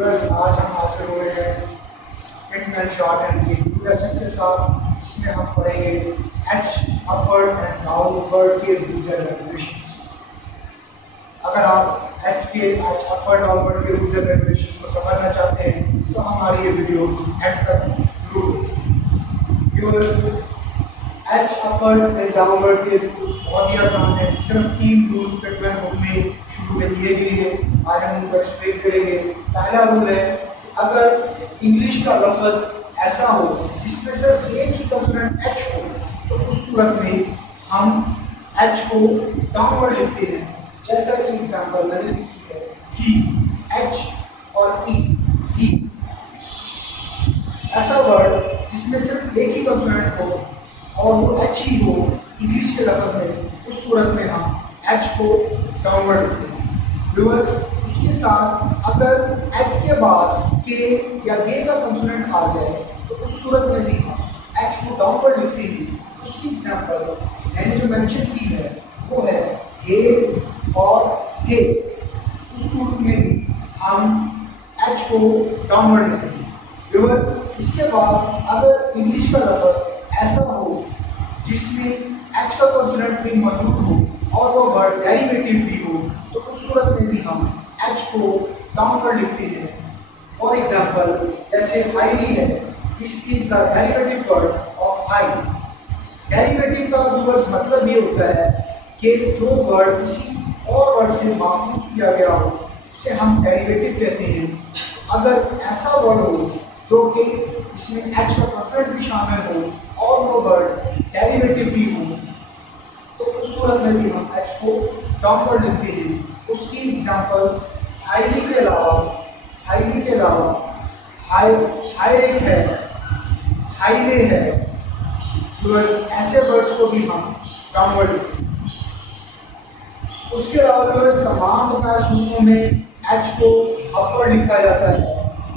Viewers, आज हम हाजिर हो रहे हैं पिटमैन शॉर्टहैंड के न्यू लेसन के साथ। इसमें हम पढ़ेंगे H upward and down word के रूल्स एंड रेगुलेशंस। अगर आप एच अपवर्ड डाउनवर्ड के रूल्स एंड रेगुलेशंस को समझना चाहते हैं तो हमारी ये वीडियो एंड तक जरूर देखें। Viewers, H upward and downward के रूल्स बहुत ही आसान है। सिर्फ 3 रूल्स पिटमैन बुक में शुरू में दिए गए हैं, आज हम उनको एक्सप्लेन करेंगे। पहला रूल है, अगर इंग्लिश का लफ्ज ऐसा हो जिसमें सिर्फ एक ही कंसोनेंट एच हो तो उस सूरत में हम एच को डाउनवर्ड लिखते हैं। जैसा कि एग्जांपल मैंने लिखी है, ही, एच और ई, ही। ऐसा वर्ड जिसमें सिर्फ एक ही कंसोनेंट हो और वो एच ही हो इंग्लिश के लफ्ज में, उस सूरत में हम एच को डाउनवर्ड लिखते हैं। व्यूअर्स, उसके साथ अगर एच के बाद के या गे का कंसोनेंट आ जाए तो उस सूरत में भी हम एच को डाउनवर्ड लिखते हैं। उसकी एग्जांपल मैंने जो मेंशन की है वो है हे और हे। उस सूरत में भी हम एच को डाउनवर्ड लिखते हैं। व्यूअर्स, इसके बाद अगर इंग्लिश का लफ्ज ऐसा हो जिसमें एच का कंसोनेंट भी मौजूद हो और वो वर्ड डेरिवेटिव भी हो तो उस सूरत में भी हम एच को डाउनवर्ड लिखते हैं। फॉर एग्जांपल, जैसे हाईली है, this is the derivative word of high. Derivative का व्यूअर्स मतलब ये होता है कि जो वर्ड किसी और वर्ड से माखूज किया गया हो उसे हम डेरिवेटिव कहते हैं। अगर ऐसा वर्ड हो जो कि इसमें एच का कंसोनेंट भी शामिल हो और वो वर्ड डेरिवेटिव भी हो तो उस सूरत में भी हम एच को डाउनवर्ड लिखते हैं। उसकी एग्जांपल्स हाईली के अलावा हाईरेक है, हाईले है। ऐसे वर्ड्स को भी हम डाउनवर्ड लिखते हैं। उसके अलावा तमाम प्रकार सूत्रों में एच को अपवर्ड लिखा जाता है।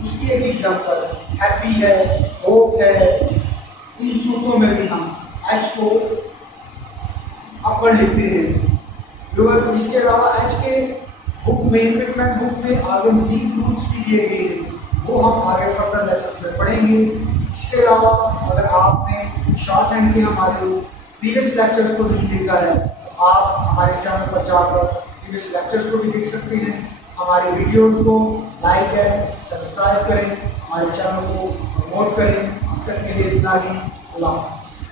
उसकी एक एग्जांपल हैप्पी है, होप है। इन सूत्रों में भी हम एच को अपवर्ड लिखते हैं। व्यूअर्स, इसके अलावा एच के बुक में, पिटमैन बुक में आगे मजीद रूल्स भी दिए गए हैं, वो हम आगे फर्दर लेसन में पढ़ेंगे। इसके अलावा अगर आपने शॉर्टहैंड के हमारे प्रीवियस लेक्चर्स को नहीं देखा है तो आप हमारे चैनल पर जाकर प्रीवियस लेक्चर्स को भी देख सकते हैं। हमारे वीडियोस को लाइक करें, सब्सक्राइब करें, हमारे चैनल को प्रमोट करें। अब तक के लिए इतना ही। अल्लाह हाफ़िज़।